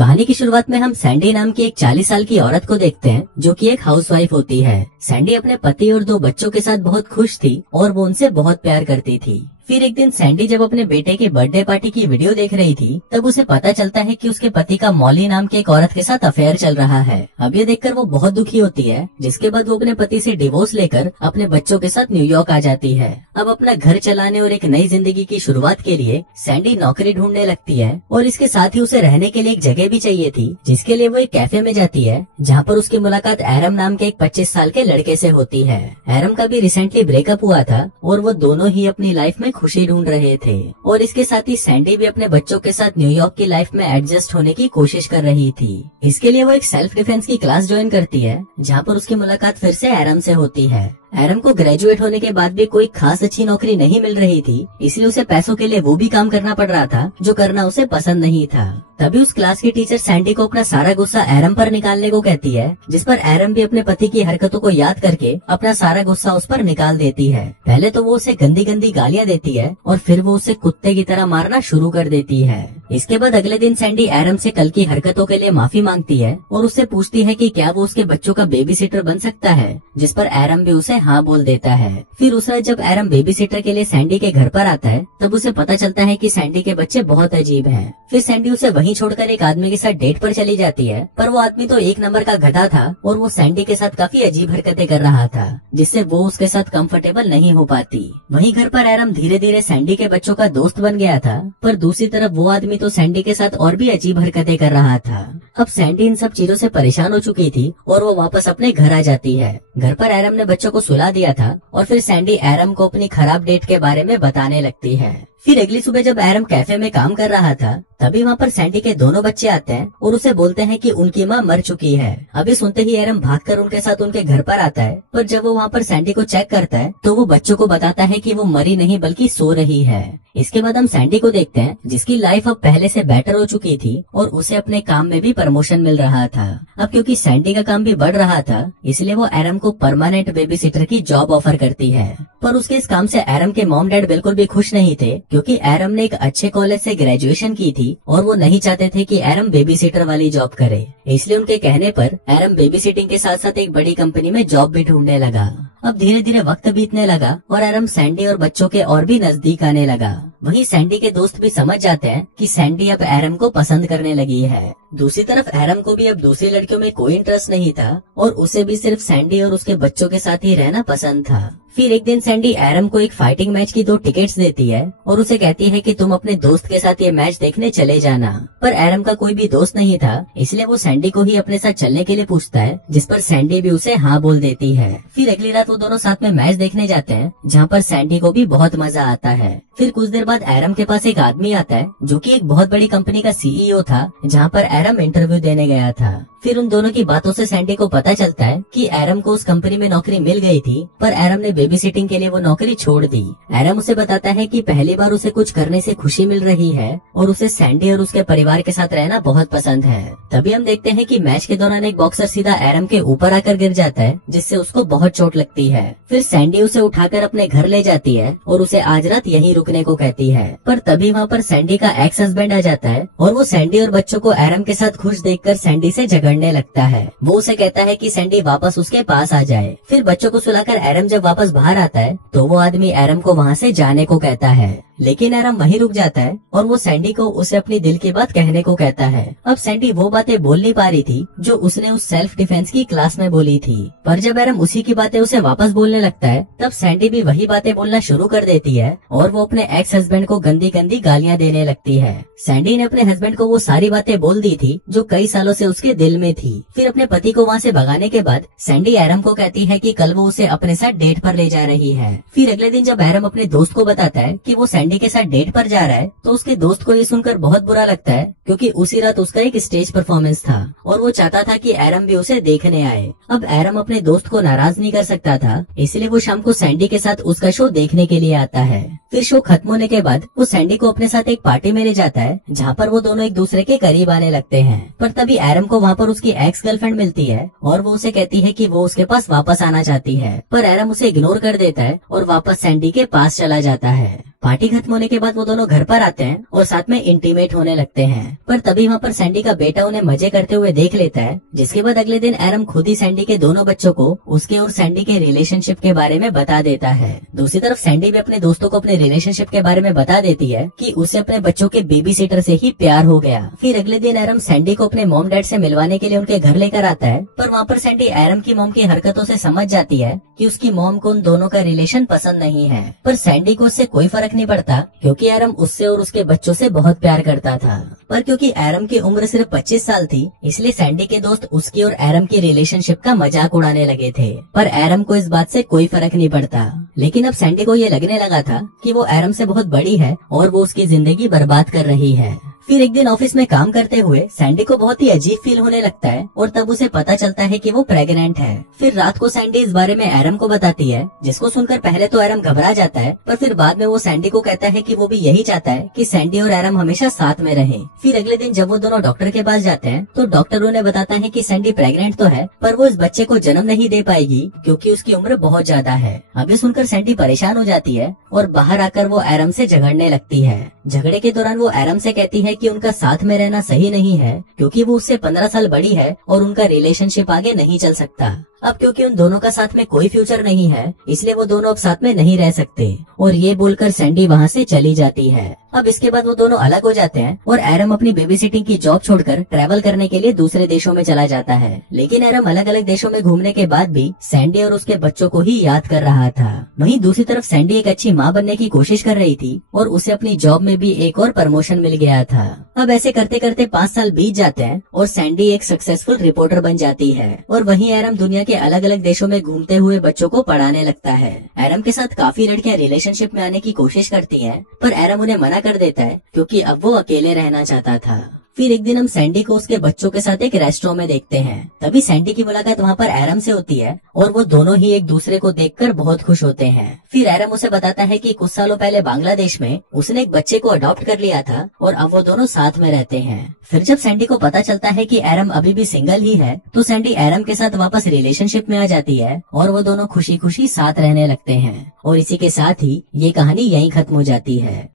कहानी की शुरुआत में हम सैंडी नाम की एक 40 साल की औरत को देखते हैं जो कि एक हाउसवाइफ होती है। सैंडी अपने पति और 2 बच्चों के साथ बहुत खुश थी और वो उनसे बहुत प्यार करती थी। फिर एक दिन सैंडी जब अपने बेटे के बर्थडे पार्टी की वीडियो देख रही थी तब उसे पता चलता है कि उसके पति का मॉली नाम की एक औरत के साथ अफेयर चल रहा है। अब ये देखकर वो बहुत दुखी होती है, जिसके बाद वो अपने पति से डिवोर्स लेकर अपने बच्चों के साथ न्यूयॉर्क आ जाती है। अब अपना घर चलाने और एक नई जिंदगी की शुरुआत के लिए सैंडी नौकरी ढूंढने लगती है और इसके साथ ही उसे रहने के लिए एक जगह भी चाहिए थी, जिसके लिए वो एक कैफे में जाती है जहाँ पर उसकी मुलाकात एरम नाम के एक 25 साल के लड़के से होती है। एरम का भी रिसेंटली ब्रेकअप हुआ था और वो दोनों ही अपनी लाइफ में खुशी ढूंढ रहे थे और इसके साथ ही सैंडी भी अपने बच्चों के साथ न्यूयॉर्क की लाइफ में एडजस्ट होने की कोशिश कर रही थी। इसके लिए वो एक सेल्फ डिफेंस की क्लास ज्वाइन करती है जहाँ पर उसकी मुलाकात फिर से एरम से होती है। एरम को ग्रेजुएट होने के बाद भी कोई खास अच्छी नौकरी नहीं मिल रही थी, इसलिए उसे पैसों के लिए वो भी काम करना पड़ रहा था जो करना उसे पसंद नहीं था। तभी उस क्लास की टीचर सैंडी को अपना सारा गुस्सा एरम पर निकालने को कहती है, जिस पर एरम भी अपने पति की हरकतों को याद करके अपना सारा गुस्सा उस पर निकाल देती है। पहले तो वो उसे गंदी गंदी गालियाँ देती है और फिर वो उसे कुत्ते की तरह मारना शुरू कर देती है। इसके बाद अगले दिन सैंडी एरम से कल की हरकतों के लिए माफी मांगती है और उससे पूछती है कि क्या वो उसके बच्चों का बेबी सिटर बन सकता है, जिस पर एरम भी उसे हाँ बोल देता है। फिर उस रात जब एरम बेबी सिटर के लिए सैंडी के घर पर आता है तब उसे पता चलता है कि सैंडी के बच्चे बहुत अजीब हैं। फिर सैंडी उसे वहीं छोड़कर एक आदमी के साथ डेट पर चली जाती है, पर वो आदमी तो 1 नंबर का गधा था और वो सैंडी के साथ काफी अजीब हरकतें कर रहा था, जिससे वो उसके साथ कंफर्टेबल नहीं हो पाती। वहीं घर पर एरम धीरे धीरे सैंडी के बच्चों का दोस्त बन गया था, पर दूसरी तरफ वो आदमी तो सैंडी के साथ और भी अजीब हरकतें कर रहा था। अब सैंडी इन सब चीजों से परेशान हो चुकी थी और वो वापस अपने घर आ जाती है। घर पर एरम ने बच्चों को सुला दिया था और फिर सैंडी एरम को अपनी खराब डेट के बारे में बताने लगती है। फिर अगली सुबह जब एरम कैफे में काम कर रहा था तभी वहाँ पर सैंडी के दोनों बच्चे आते हैं और उसे बोलते हैं कि उनकी माँ मर चुकी है। अभी सुनते ही एरम भागकर उनके साथ उनके घर पर आता है, पर जब वो वहाँ पर सैंडी को चेक करता है तो वो बच्चों को बताता है कि वो मरी नहीं बल्कि सो रही है। इसके बाद हम सैंडी को देखते हैं जिसकी लाइफ अब पहले से बेटर हो चुकी थी और उसे अपने काम में भी प्रमोशन मिल रहा था। अब क्योंकि सैंडी का काम भी बढ़ रहा था इसलिए वो एरम को परमानेंट बेबी सिटर की जॉब ऑफर करती है, पर उसके इस काम से एरम के मॉम डैड बिल्कुल भी खुश नहीं थे, क्योंकि एरम ने एक अच्छे कॉलेज से ग्रेजुएशन की थी और वो नहीं चाहते थे कि एरम बेबी सिटर वाली जॉब करे। इसलिए उनके कहने पर एरम बेबी सिटिंग के साथ साथ एक बड़ी कंपनी में जॉब भी ढूंढने लगा। अब धीरे धीरे वक्त बीतने लगा और एरम सैंडी और बच्चों के और भी नजदीक आने लगा। वहीं सैंडी के दोस्त भी समझ जाते हैं कि सैंडी अब एरम को पसंद करने लगी है। दूसरी तरफ एरम को भी अब दूसरी लड़कियों में कोई इंटरेस्ट नहीं था और उसे भी सिर्फ सैंडी और उसके बच्चों के साथ ही रहना पसंद था। फिर एक दिन सैंडी एरम को एक फाइटिंग मैच की 2 टिकट्स देती है और उसे कहती है कि तुम अपने दोस्त के साथ ये मैच देखने चले जाना, पर एरम का कोई भी दोस्त नहीं था इसलिए वो सैंडी को ही अपने साथ चलने के लिए पूछता है, जिस पर सैंडी भी उसे हाँ बोल देती है। फिर अगली रात वो दोनों साथ में मैच देखने जाते हैं जहाँ पर सैंडी को भी बहुत मजा आता है। फिर कुछ देर बाद एरम के पास एक आदमी आता है जो कि एक बहुत बड़ी कंपनी का सीईओ था, जहाँ पर एरम इंटरव्यू देने गया था। फिर उन दोनों की बातों से सैंडी को पता चलता है कि एरम को उस कंपनी में नौकरी मिल गई थी, पर एरम ने बेबी सिटिंग के लिए वो नौकरी छोड़ दी। एरम उसे बताता है कि पहली बार उसे कुछ करने से खुशी मिल रही है और उसे सैंडी और उसके परिवार के साथ रहना बहुत पसंद है। तभी हम देखते हैं कि मैच के दौरान एक बॉक्सर सीधा एरम के ऊपर आकर गिर जाता है, जिससे उसको बहुत चोट लगती है। फिर सैंडी उसे उठाकर अपने घर ले जाती है और उसे आज रात यहीं रुकने को कहती है, पर तभी वहाँ पर सैंडी का एक्स हस्बैंड आ जाता है और वो सैंडी और बच्चों को एरम के साथ खुश देखकर सैंडी से झगड़ने लगता है। वो उसे कहता है कि सैंडी वापस उसके पास आ जाए। फिर बच्चों को सुलाकर एरम जब वापस बाहर आता है तो वो आदमी एरम को वहाँ से जाने को कहता है, लेकिन एरम वहीं रुक जाता है और वो सैंडी को उसे अपनी दिल की बात कहने को कहता है। अब सैंडी वो बातें बोल नहीं पा रही थी जो उसने उस सेल्फ डिफेंस की क्लास में बोली थी, पर जब एरम उसी की बातें उसे वापस बोलने लगता है तब सैंडी भी वही बातें बोलना शुरू कर देती है और वो अपने एक्स हस्बैंड को गंदी गंदी गालियाँ देने लगती है। सैंडी ने अपने हस्बैंड को वो सारी बातें बोल दी थी जो कई सालों से उसके दिल में थी। फिर अपने पति को वहाँ से भगाने के बाद सैंडी एरम को कहती है कि कल वो उसे अपने साथ डेट पर ले जा रही है। फिर अगले दिन जब एरम अपने दोस्त को बताता है कि वो सैंडी के साथ डेट पर जा रहा है तो उसके दोस्त को ये सुनकर बहुत बुरा लगता है, क्योंकि उसी रात उसका एक स्टेज परफॉर्मेंस था और वो चाहता था कि एरम भी उसे देखने आए। अब एरम अपने दोस्त को नाराज नहीं कर सकता था, इसलिए वो शाम को सैंडी के साथ उसका शो देखने के लिए आता है। फिर शो खत्म होने के बाद वो सैंडी को अपने साथ एक पार्टी में ले जाता है जहाँ पर वो दोनों एक दूसरे के करीब आने लगते हैं, पर तभी एरम को वहाँ पर उसकी एक्स गर्लफ्रेंड मिलती है और वो उसे कहती है कि वो उसके पास वापस आना चाहती है, पर एरम उसे इग्नोर कर देता है और वापस सैंडी के पास चला जाता है। पार्टी खत्म होने के बाद वो दोनों घर पर आते हैं और साथ में इंटीमेट होने लगते हैं। पर तभी वहाँ पर सैंडी का बेटा उन्हें मजे करते हुए देख लेता है, जिसके बाद अगले दिन एरम खुद ही सैंडी के दोनों बच्चों को उसके और सैंडी के रिलेशनशिप के बारे में बता देता है। दूसरी तरफ सैंडी भी अपने दोस्तों को अपने रिलेशनशिप के बारे में बता देती है कि उसे अपने बच्चों के बेबी सीटर से ही प्यार हो गया। फिर अगले दिन एरम सैंडी को अपने मॉम डैड से मिलवाने के लिए उनके घर लेकर आता है, पर वहाँ पर सैंडी एरम की मॉम की हरकतों से समझ जाती है कि उसकी मॉम को उन दोनों का रिलेशन पसंद नहीं है। पर सैंडी को उससे कोई फर्क नहीं पड़ता, क्योंकि एरम उससे और उसके बच्चों से बहुत प्यार करता था। पर क्योंकि एरम की उम्र सिर्फ 25 साल थी, इसलिए सैंडी के दोस्त उसकी और एरम की रिलेशनशिप का मजाक उड़ाने लगे थे। पर एरम को इस बात से कोई फर्क नहीं पड़ता। लेकिन अब सैंडी को ये लगने लगा था कि वो एरम से बहुत बड़ी है और वो उसकी जिंदगी बर्बाद कर रही है। फिर एक दिन ऑफिस में काम करते हुए सैंडी को बहुत ही अजीब फील होने लगता है और तब उसे पता चलता है कि वो प्रेग्नेंट है। फिर रात को सैंडी इस बारे में एरम को बताती है, जिसको सुनकर पहले तो एरम घबरा जाता है, पर फिर बाद में वो सैंडी को कहता है कि वो भी यही चाहता है कि सैंडी और एरम हमेशा साथ में रहें। फिर अगले दिन जब वो दोनों डॉक्टर के पास जाते हैं तो डॉक्टर उन्हें बताता है कि सैंडी प्रेग्नेंट तो है, पर वो इस बच्चे को जन्म नहीं दे पाएगी क्योंकि उसकी उम्र बहुत ज्यादा है। अब ये सुनकर सैंडी परेशान हो जाती है और बाहर आकर वो एरम से झगड़ने लगती है। झगड़े के दौरान वो एरम से कहती है कि उनका साथ में रहना सही नहीं है, क्योंकि वो उससे 15 साल बड़ी है और उनका रिलेशनशिप आगे नहीं चल सकता। अब क्योंकि उन दोनों का साथ में कोई फ्यूचर नहीं है, इसलिए वो दोनों अब साथ में नहीं रह सकते। और ये बोलकर सैंडी वहाँ से चली जाती है। अब इसके बाद वो दोनों अलग हो जाते हैं और एरम अपनी बेबी सिटिंग की जॉब छोड़कर ट्रैवल करने के लिए दूसरे देशों में चला जाता है। लेकिन एरम अलग अलग देशों में घूमने के बाद भी सैंडी और उसके बच्चों को ही याद कर रहा था। वहीं दूसरी तरफ सैंडी एक अच्छी माँ बनने की कोशिश कर रही थी और उसे अपनी जॉब में भी एक और प्रमोशन मिल गया था। अब ऐसे करते करते 5 साल बीत जाते हैं और सैंडी एक सक्सेसफुल रिपोर्टर बन जाती है और वहीं एरम दुनिया के अलग अलग देशों में घूमते हुए बच्चों को पढ़ाने लगता है। एरम के साथ काफी लड़कियां रिलेशनशिप में आने की कोशिश करती हैं, पर एरम उन्हें मना कर देता है क्योंकि अब वो अकेले रहना चाहता था। फिर एक दिन हम सैंडी को उसके बच्चों के साथ एक रेस्टोरेंट में देखते हैं। तभी सैंडी की मुलाकात वहाँ पर एरम से होती है और वो दोनों ही एक दूसरे को देखकर बहुत खुश होते हैं। फिर एरम उसे बताता है कि कुछ सालों पहले बांग्लादेश में उसने एक बच्चे को अडॉप्ट कर लिया था और अब वो दोनों साथ में रहते हैं। फिर जब सैंडी को पता चलता है कि एरम अभी भी सिंगल ही है, तो सैंडी एरम के साथ वापस रिलेशनशिप में आ जाती है और वो दोनों खुशी खुशी साथ रहने लगते हैं। और इसी के साथ ही ये कहानी यहीं खत्म हो जाती है।